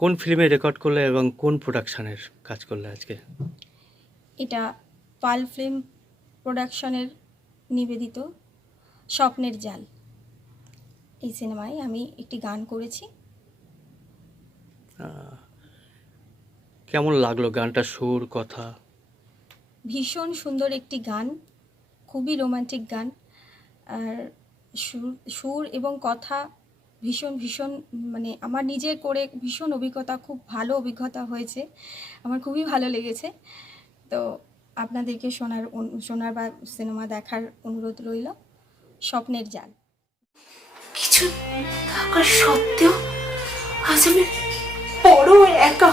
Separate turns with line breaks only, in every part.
কোন ফিল্মে রেকর্ড করলে এবং কোন প্রোডাকশনের কাজ করলে আজকে?
এটা পাল ফিল্ম প্রোডাকশনের নিবেদিত স্বপ্নের জাল। এই সিনেমায় আমি একটি গান করেছি।
আহ, কেমন লাগল গানটা সুর কথা?
ভীষণ সুন্দর একটি গান খুবই রোমান্টিক গান। আর সুর সুর এবং কথা ভীষণ ভীষণ মানে আমার নিজের করে ভীষণ অভিজ্ঞতা, খুব ভালো অভিজ্ঞতা হয়েছে। আমার খুবই ভালো লেগেছে। তো আপনাদেরকে শোনার শোনার বা সিনেমা দেখার অনুরোধ রইল। স্বপ্নের জাল।
কিছু থাকার সত্ত্বেও আজ আমি বড় একা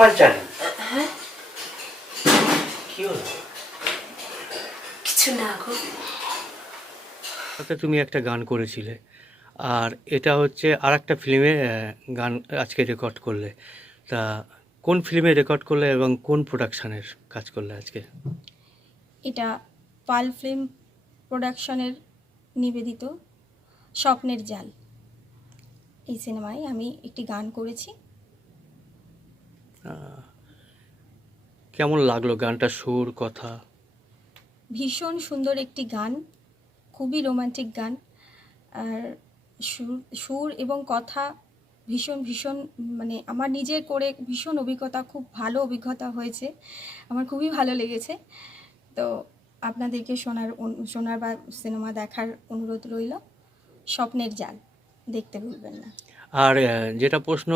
পাঞ্চালি
হ্যাঁ?
কি হলো?
কিছু না গো।
তুমি একটা গান করেছিলে আর এটা হচ্ছে আর একটা ফিল্মে গান আজকে রেকর্ড করলে। তা কোন ফিল্মে রেকর্ড করলে এবং কোন প্রোডাকশনের কাজ করলে আজকে?
এটা পাল ফিল্ম প্রোডাকশনের নিবেদিত স্বপ্নের জাল। এই সিনেমায় আমি একটি গান করেছি।
কেমন লাগল গানটা? সুর, কথা?
ভীষণ সুন্দর একটি গান, খুবই রোমান্টিক গান। আর সুর সুর এবং কথা ভীষণ ভীষণ মানে আমার নিজের করে ভীষণ অভিজ্ঞতা, খুব ভালো অভিজ্ঞতা হয়েছে। আমার খুবই ভালো লেগেছে। তো আপনাদেরকে শোনার শোনার বা সিনেমা দেখার অনুরোধ রইল। স্বপ্নের জাল, দেখতে ভুলবেন না।
আর যেটা প্রশ্ন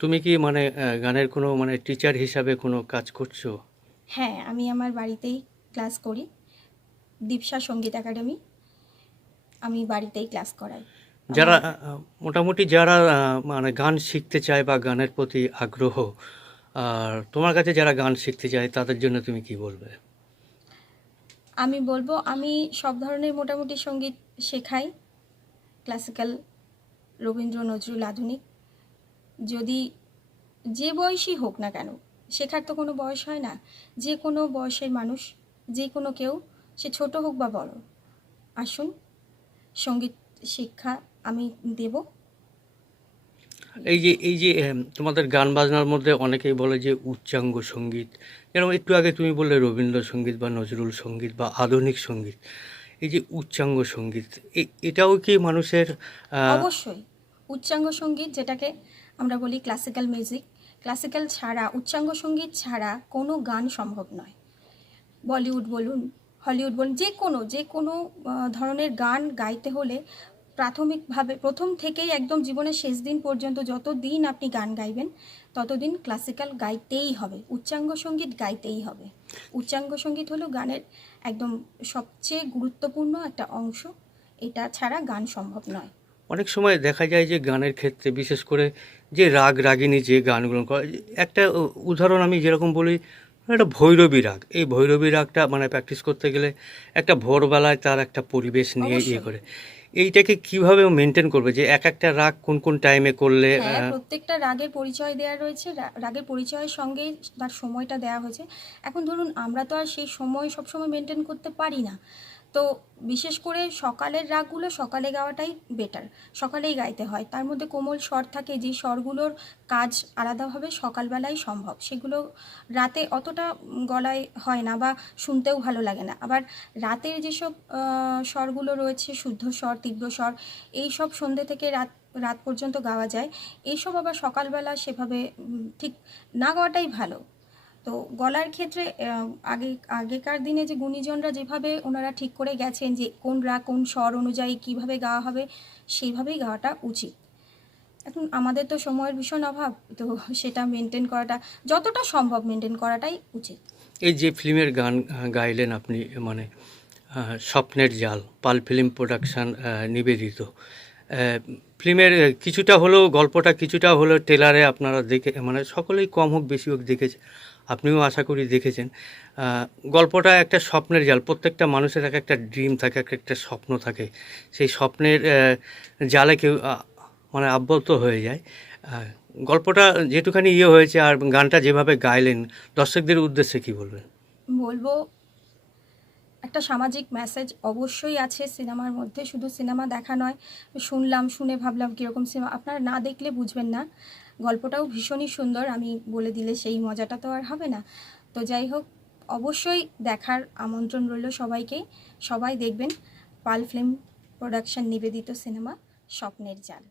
তুমি কি মানে গানের কোনো মানে টিচার হিসাবে কোনো কাজ করছ?
হ্যাঁ আমি আমার বাড়িতেই ক্লাস করি দীপসা সংগীত একাডেমি। আমি বাড়িতেই ক্লাস করাই।
যারা মোটামুটি যারা মানে গান শিখতে চায় বা গানের প্রতি আগ্রহ আর তোমার কাছে যারা গান শিখতে চায় তাদের জন্য তুমি কি বলবে?
আমি বলব আমি সব ধরনের মোটামুটি সংগীত শেখাই ক্লাসিক্যাল রবীন্দ্র নজরুল আধুনিক। যদি যে বয়সই হোক না কেন শেখার তো কোনো বয়স হয় না যে কোনো বয়সের মানুষ যে কোনো কেউ সে ছোট হোক বা বড় আসুন সংগীত শিক্ষা আমি দেব।
এই যে এই যে তোমাদের গান বাজনার মধ্যে অনেকেই বলে যে উচ্চাঙ্গ সংগীত যেরকম একটু আগে তুমি বললে রবীন্দ্রসঙ্গীত বা নজরুল সংগীত বা আধুনিক সংগীত এই যে উচ্চাঙ্গ সংগীত এটাও কি মানুষের
অবশ্যই। উচ্চাঙ্গ সংগীত যেটাকে আমরা বলি ক্লাসিক্যাল মিউজিক ক্লাসিক্যাল ছাড়া, উচ্চাঙ্গ সংগীত ছাড়া কোনো গান সম্ভব নয়। বলিউড বলুন, হলিউড বলুন, যে কোনো যে কোনো ধরনের গান গাইতে হলে প্রাথমিকভাবে প্রথম থেকেই একদম জীবনের শেষ দিন পর্যন্ত যত দিন আপনি গান গাইবেন, ততদিন ক্লাসিক্যাল গাইতেই হবে, উচ্চাঙ্গ সংগীত গাইতেই হবে। উচ্চাঙ্গ সংগীত হলো গানের একদম সবচেয়ে গুরুত্বপূর্ণ একটা অংশ, এটা ছাড়া গান সম্ভব নয়।
অনেক সময় দেখা যায় যে গানের ক্ষেত্রে বিশেষ করে যে রাগ রাগিনী যে গানগুলো করে একটা উদাহরণ আমি যেরকম বলি একটা ভৈরবী রাগ। এই ভৈরবী রাগটা মানে প্র্যাকটিস করতে গেলে একটা ভোরবেলায় তার একটা পরিবেশ নিয়ে ইয়ে করে। এইটাকে কীভাবে মেনটেন করবে যে এক একটা রাগ কোন কোন টাইমে করলে
হ্যাঁ প্রত্যেকটা রাগের পরিচয় দেওয়া রয়েছে। রাগের পরিচয়ের সঙ্গে তার সময়টা দেওয়া হয়েছে। এখন ধরুন আমরা তো আর সেই সময় সবসময় মেনটেন করতে পারি না। তো বিশেষ করে সকালের রাগগুলো সকালে গাওয়াটাই বেটার সকালেই গাইতে হয়। তার মধ্যে কোমল স্বর থাকে, যে স্বরগুলোর কাজ আলাদাভাবে সকালবেলায় সম্ভব, সেগুলো রাতে অতটা গলায় হয় না বা শুনতেও ভালো লাগে না। আবার রাতের যেসব স্বরগুলো রয়েছে, শুদ্ধ স্বর, তীব্র স্বর এই সব সন্ধ্যে থেকে রাত রাত পর্যন্ত গাওয়া যায়। এইসব আবার সকালবেলা সেভাবে ঠিক না গাওয়াটাই ভালো। তো গলার ক্ষেত্রে আগে, আগেকার দিনে যে গুণীজনরা যেভাবে ওনারা ঠিক করে গেছেন যে কোন রাগ, কোন স্বর অনুযায়ী কীভাবে গাওয়া হবে, সেইভাবেই গাওয়াটা উচিত। এখন আমাদের তো সময়ের ভীষণ অভাব, তো সেটা মেনটেন করাটা, যতটা সম্ভব মেনটেন করাটাই উচিত।
এই যে ফিল্মের গান গাইলেন আপনি মানে স্বপ্নের জাল, পাল ফিল্ম প্রোডাকশান নিবেদিত। ফিল্মের কিছুটা হলেও, গল্পটা কিছুটা হলেও টেলারে আপনারা দেখে মানে সকলেই কম হোক, বেশি হোক, দেখেছে। আপনিও আশা করি দেখেছেন। গল্পটা একটা স্বপ্নের জাল। প্রত্যেকটা মানুষের এক একটা ড্রিম থাকে, এক একটা স্বপ্ন থাকে। সেই স্বপ্নের জালে কেউ মানে আবদ্ধ হয়ে যায়। গল্পটা যেটুখানি ইয়ে হয়েছে আর গানটা যেভাবে গাইলেন, দর্শকদের উদ্দেশ্যে কি বলবেন?
বলব, একটা সামাজিক মেসেজ অবশ্যই আছে সিনেমার মধ্যে। শুধু সিনেমা দেখা নয়, শুনলাম, শুনে ভাবলাম কীরকম সিনেমা। আপনারা না দেখলে বুঝবেন না। গল্পটাও ভীষণই সুন্দর, আমি বলে দিলে সেই মজাটা তো আর হবে না। তো যাই হোক, অবশ্যই দেখার আমন্ত্রণ রইল সবাইকে। সবাই দেখবেন, পাল ফিল্ম প্রোডাকশন নিবেদিত সিনেমা, স্বপ্নের জাল।